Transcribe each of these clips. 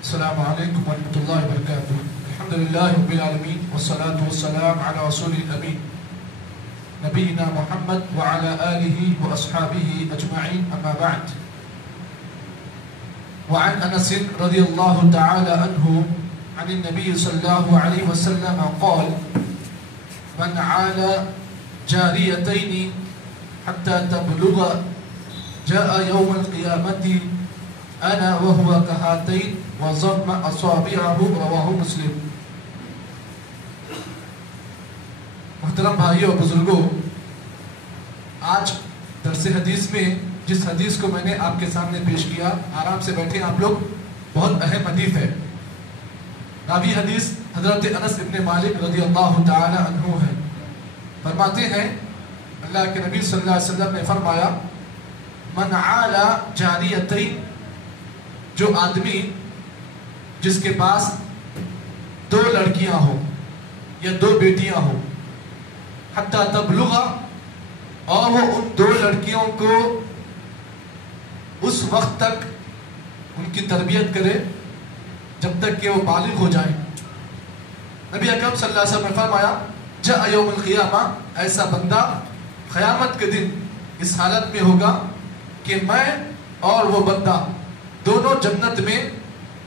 السلام علیکم ورحمۃ اللہ وبرکاتہ. الحمدللہ رب العالمین والصلاة والسلام علی رسول الامین نبینا محمد وعلى آلہ واصحابہ اجمعین. اما بعد. وعن انس رضی اللہ تعالی عنہ عن النبی صلی اللہ علیہ وسلم قال من عال جاریتین حتى تبلغ جاء يوم القيامة انا وهو كهاتين وضم اصابعه. رواه مسلم. محترم بھائیو اور بزرگوں، آج درس حدیث میں جس حدیث کو میں نے آپ کے سامنے پیش کیا، آرام سے بیٹھے آپ لوگ، بہت اہم حدیث ہے. راوی حدیث حضرت انس ابن مالک رضی اللہ تعالی عنہ ہے. فرماتے ہیں اللہ کے نبی صلی اللہ علیہ وسلم نے فرمایا من عال جاریتین، جو آدمی جس کے پاس دو لڑکیاں ہوں یا دو بیٹیاں ہوں، حتی تبلغ، اور وہ ان دو لڑکیوں کو اس وقت تک ان کی تربیت کرے جب تک کہ وہ بالغ ہو جائیں. نبی اکرم صلی اللہ علیہ وسلم نے فرمایا جاء یوم القیامہ، ایسا بندہ قیامت کے دن اس حالت میں ہوگا کہ میں اور وہ بندہ دونوں جنت میں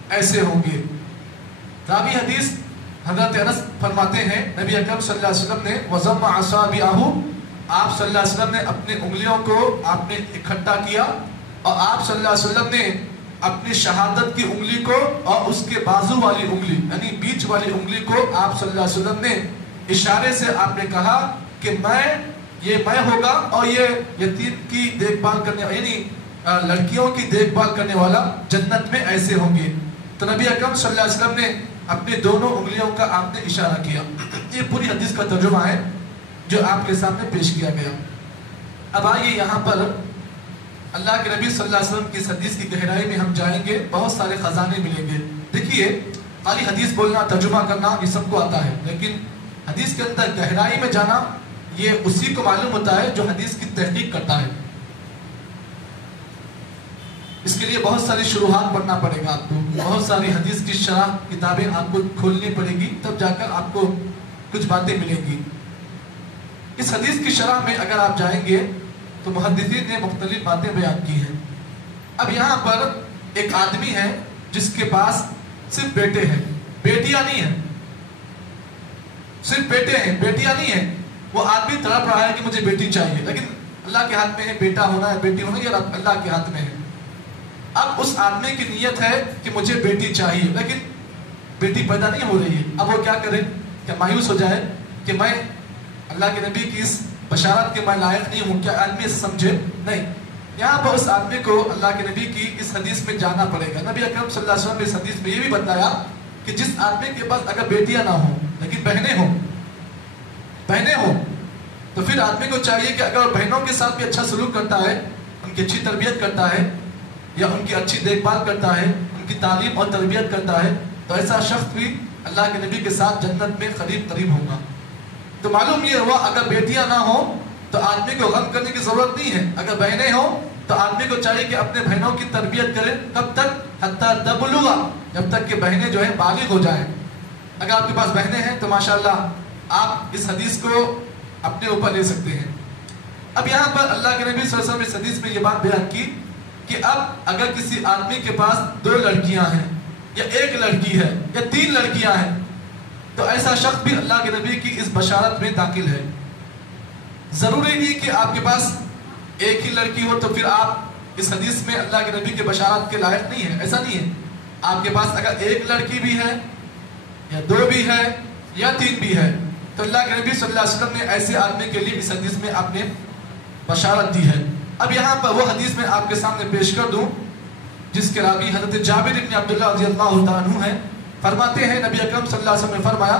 ایسے ہوں گے. راوی حدیث حضرت انس فرماتے ہیں نبی اکرم صلی اللہ علیہ وسلم نے وضم اصابعہ، آپ صلی اللہ علیہ وسلم نے اپنے انگلیوں کو آپ نے اکٹھا کیا، اور آپ صلی اللہ علیہ وسلم نے اپنی شہادت کی انگلی کو اور اس کے بازو والی انگلی یعنی بیچ والی انگلی کو آپ صلی اللہ علیہ وسلم نے اشارے سے آپ نے کہا کہ یہ میں ہوگا، اور یہ یتیم کی دیکھ بھال کرنے یعنی لڑکیوں کی دیکھ بھال کرنے والا جنت میں ایسے ہوں گے. تو نبی اکرم صلی اللہ علیہ وسلم نے اپنے دونوں انگلیوں کا آپ نے اشارہ کیا. یہ پوری حدیث کا ترجمہ ہے جو آپ کے سامنے پیش کیا گیا. اب آئیے یہاں پر اللہ کے نبی صلی اللہ علیہ وسلم کی اس حدیث کی گہرائی میں ہم جائیں گے، بہت سارے خزانے ملیں گے. دیکھیے، خالی حدیث بولنا، ترجمہ کرنا یہ سب کو آتا ہے، لیکن حدیث کے اندر گہرائی میں جانا یہ اسی کو معلوم ہوتا ہے جو حدیث کی تحقیق کرتا ہے. اس کے لیے بہت ساری شروحات پڑھنا پڑے گا آپ کو، بہت ساری حدیث کی شرح کتابیں آپ کو کھولنی پڑے گی، تب جا کر آپ کو کچھ باتیں ملیں گی. اس حدیث کی شرح میں اگر آپ جائیں گے تو محدثین نے مختلف باتیں بیان کی ہیں. اب یہاں پر ایک آدمی ہے جس کے پاس صرف بیٹے ہیں، بیٹیاں نہیں ہیں. صرف بیٹے ہیں، بیٹیاں نہیں ہیں. وہ آدمی تڑپ رہا ہے کہ مجھے بیٹی چاہیے، لیکن اللہ کے ہاتھ میں ہے، بیٹا ہونا ہے بیٹی ہونا، یہ اللہ کے ہاتھ میں ہے. اب اس آدمی کی نیت ہے کہ مجھے بیٹی چاہیے، لیکن بیٹی پیدا نہیں ہو رہی ہے. اب وہ کیا کرے؟ کیا مایوس ہو جائے کہ میں اللہ کے نبی کی اس بشارت کے میں لائق نہیں ہوں؟ کیا آدمی اسے سمجھے؟ نہیں. یہاں پر اس آدمی کو اللہ کے نبی کی اس حدیث میں جانا پڑے گا. نبی اکرم صلی اللہ علیہ وسلم نے اس حدیث میں یہ بھی بتایا کہ جس آدمی کے پاس اگر بیٹیاں نہ ہوں لیکن بہنیں ہوں تو پھر آدمی کو چاہیے کہ اگر بہنوں کے ساتھ بھی اچھا سلوک کرتا ہے، ان کی اچھی تربیت کرتا ہے یا ان کی اچھی دیکھ بھال کرتا ہے، ان کی تعلیم اور تربیت کرتا ہے، تو ایسا شخص بھی اللہ کے نبی کے ساتھ جنت میں قریب ہوگا. تو معلوم یہ ہوا اگر بیٹیاں نہ ہوں تو آدمی کو غم کرنے کی ضرورت نہیں ہے. اگر بہنیں ہوں تو آدمی کو چاہیے کہ اپنے بہنوں کی تربیت کرے. کب تک؟ حتی تبلغ، جب تک کہ بہنیں جو ہیں بالغ ہو جائیں. اگر آپ کے پاس بہنیں ہیں تو ماشاءاللہ آپ اس حدیث کو اپنے اوپر لے سکتے ہیں. اب یہاں پر اللہ کے نبی صلی اللہ علیہ وسلم اس حدیث میں یہ بات بیان کی کہ اب اگر کسی آدمی کے پاس دو لڑکیاں ہیں یا ایک لڑکی ہے یا تین لڑکیاں ہیں تو ایسا شخص بھی اللہ کے نبی کی اس بشارت میں داخل ہے. ضروری نہیں کہ آپ کے پاس ایک ہی لڑکی ہو تو پھر آپ اس حدیث میں اللہ کے نبی کے بشارت کے لائق نہیں ہے، ایسا نہیں ہے. آپ کے پاس اگر ایک لڑکی بھی ہے یا دو بھی ہے یا تین بھی ہے تو اللہ کے نبی صلی اللہ علیہ وسلم نے ایسے آدمی کے لیے اس حدیث میں آپ نے بشارت دی ہے. اب یہاں پر وہ حدیث میں آپ کے سامنے پیش کر دوں جس کے راوی حضرت جابر بن عبداللہ رضی اللہ تعالیٰ عنہ ہیں. فرماتے ہیں نبی اکرم صلی اللہ علیہ وسلم نے فرمایا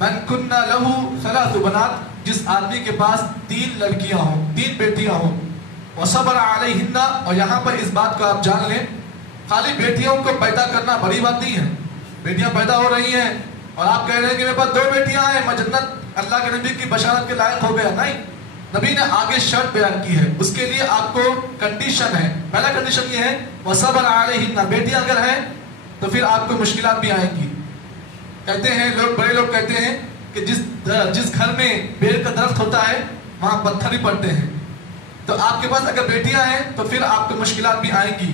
من کننا لہو ثلاث بنات، جس آدمی کے پاس تین لڑکیاں ہوں، تین بیٹیاں ہوں، وصبر علیہن، اور یہاں پر اس بات کو آپ جان لیں خالی بیٹیوں کو پیدا کرنا بڑی بات نہیں ہے. بیٹیاں پیدا ہو رہی ہیں اور آپ کہہ رہے ہیں کہ میرے پاس دو بیٹیاں ہیں میں جنت اللہ کے نبی کی بشارت کے لائق ہو گیا. نہیں، نبی نے آگے شرط بیان کی ہے. اس کے لیے آپ کو کنڈیشن ہے. پہلا کنڈیشن یہ ہے وصبر علیہن، بیٹیاں اگر ہیں تو پھر آپ کو مشکلات بھی آئیں گی. کہتے ہیں لوگ، بڑے لوگ کہتے ہیں کہ جس گھر میں بیل کا درخت ہوتا ہے وہاں پتھر ہی پڑتے ہیں. تو آپ کے پاس اگر بیٹیاں ہیں تو پھر آپ کو مشکلات بھی آئیں گی.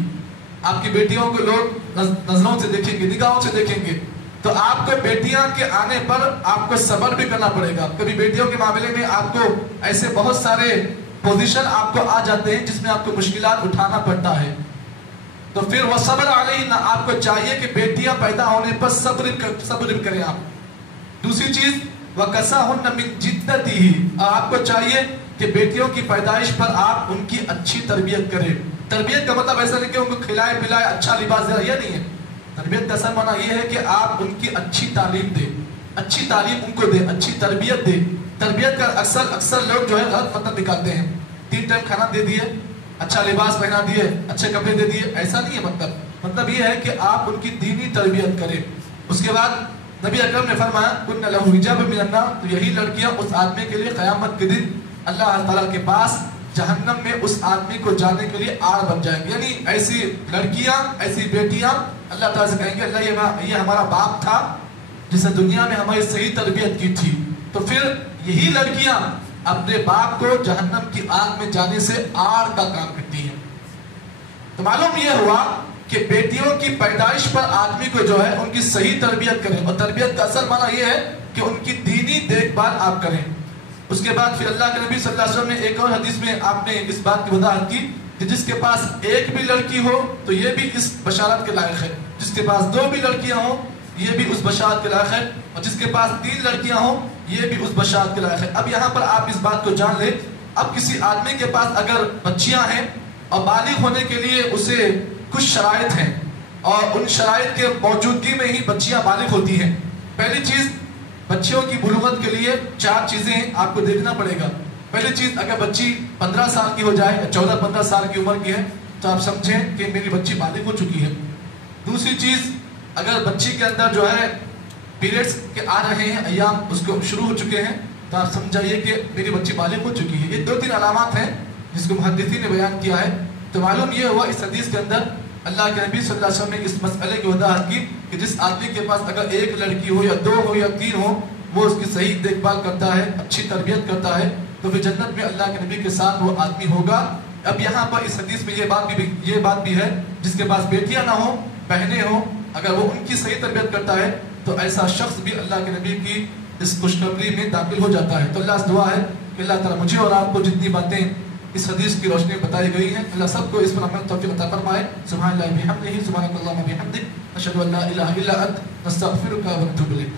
آپ کی بیٹیوں کو لوگ نظروں سے دیکھیں گے، نگاہوں سے دیکھیں گے. تو آپ کو بیٹیاں کے آنے پر آپ کو صبر بھی کرنا پڑے گا. کبھی بیٹیوں کے معاملے میں آپ کو ایسے بہت سارے پوزیشن آپ کو آ جاتے ہیں جس میں آپ کو مشکلات اٹھانا پڑتا ہے. تو پھر وہ صبر علیہ، آپ کو چاہیے کہ بیٹیاں پیدا ہونے پر صبر کریں آپ. دوسری چیز وَكَسَاهُنَّ مِن جِدَّتِهِ، آپ کو چاہیے کہ بیٹیوں کی پیدائش پر آپ ان کی اچھی تربیت کریں. تربیت کا مطلب ایسا نہیں کہ ان کو کھلائے پلائے اچھا لباس دے، یہ نہیں ہے. تربیت کا اصل معنی یہ ہے کہ آپ ان کی اچھی تعلیم دیں، اچھی تعلیم ان کو دیں، اچھی تربیت دیں. تربیت کا اکثر لوگ جو ہے غلط مطلب نکالتے ہیں. 3 ٹائم کھانا دے دیے، اچھا لباس پہنا دیے، اچھے کپڑے دے دیے، ایسا نہیں ہے. مطلب یہ ہے کہ آپ ان کی دینی تربیت کریں. اس کے بعد نبی اکرم نے فرمایا کُنَّ لَهُ حِجَابٌ مِنَ النَّارِ، تو یہی لڑکیاں اس آدمی کے لیے قیامت کے دن اللہ تعالیٰ کے پاس جہنم میں اس آدمی کو جانے کے لیے آڑ بن جائیں گے. یعنی ایسی لڑکیاں، ایسی بیٹیاں اللہ تعالیٰ سے کہیں گے اللہ یہ ہمارا باپ تھا جس نے دنیا میں ہماری صحیح تربیت کی تھی. تو پھر یہی لڑکیاں اپنے باپ کو جہنم کی آگ میں جانے سے آڑ کا کام کرتی ہیں. تو معلوم یہ ہوا کہ بیٹیوں کی پیدائش پر آدمی کو جو ہے ان کی صحیح تربیت کریں. اور تربیت کا اصل معنی یہ ہے کہ ان کی دینی دیکھ بھال آپ کریں. اس کے بعد پھر اللہ کے نبی صلی اللہ علیہ وسلم نے ایک اور حدیث میں آپ نے اس بات کی وضاحت کی کہ جس کے پاس ایک بھی لڑکی ہو تو یہ بھی اس بشارت کے لائق ہے، جس کے پاس 2 بھی لڑکیاں ہوں یہ بھی اس بشارت کے لائق ہے، اور جس کے پاس 3 لڑکیاں ہوں یہ بھی اس بشارت کے لائق ہے. اب یہاں پر آپ اس بات کو جان لیں، اب کسی آدمی کے پاس اگر بچیاں ہیں اور بالغ ہونے کے لیے اسے کچھ شرائط ہیں اور ان شرائط کے موجودگی میں ہی بچیاں بالغ ہوتی ہیں. پہلی چیز، بچیوں کی بلوغت کے لیے 4 چیزیں آپ کو دیکھنا پڑے گا. پہلی چیز، اگر بچی 15 سال کی ہو جائے، 14-15 سال کی عمر کی ہے تو آپ سمجھیں کہ میری بچی بالغ ہو چکی ہے. دوسری چیز، اگر بچی کے اندر جو ہے پیریڈز کے آ رہے ہیں، ایام اس کو شروع ہو چکے ہیں، تو آپ سمجھائیے کہ میری بچی بالغ ہو چکی ہے. یہ 2-3 علامات ہیں جس کو محدثین نے بیان کیا ہے. تو معلوم یہ ہوا اس حدیث کے اندر اللہ کے نبی صلی اللہ علیہ وسلم نے اس مسئلے کی وضاحت کی کہ جس آدمی کے پاس اگر 1 لڑکی ہو یا 2 ہو یا 3 ہو، وہ اس کی صحیح دیکھ بھال کرتا ہے، اچھی تربیت کرتا ہے، تو پھر جنت میں اللہ کے نبی کے ساتھ وہ آدمی ہوگا. اب یہاں پر اس حدیث میں یہ بات بھی ہے جس کے پاس بیٹیاں نہ ہوں، بہنیں ہوں، اگر وہ ان کی صحیح تربیت کرتا ہے تو ایسا شخص بھی اللہ کے نبی کی اس خوشخبری میں داخل ہو جاتا ہے. تو اللہ سے دعا ہے کہ اللہ تعالیٰ مجھے اور آپ کو جتنی باتیں اس حدیث کی روشنی میں بتائی گئی ہیں، اللہ سب کو اس پر عمل توفیق عطا فرمائے. سبحان اللہ بحمدہ، سبحانک اللہم وبحمدک، اشہد ان لا الہ الا انت، نستغفرک ونتوب الیک.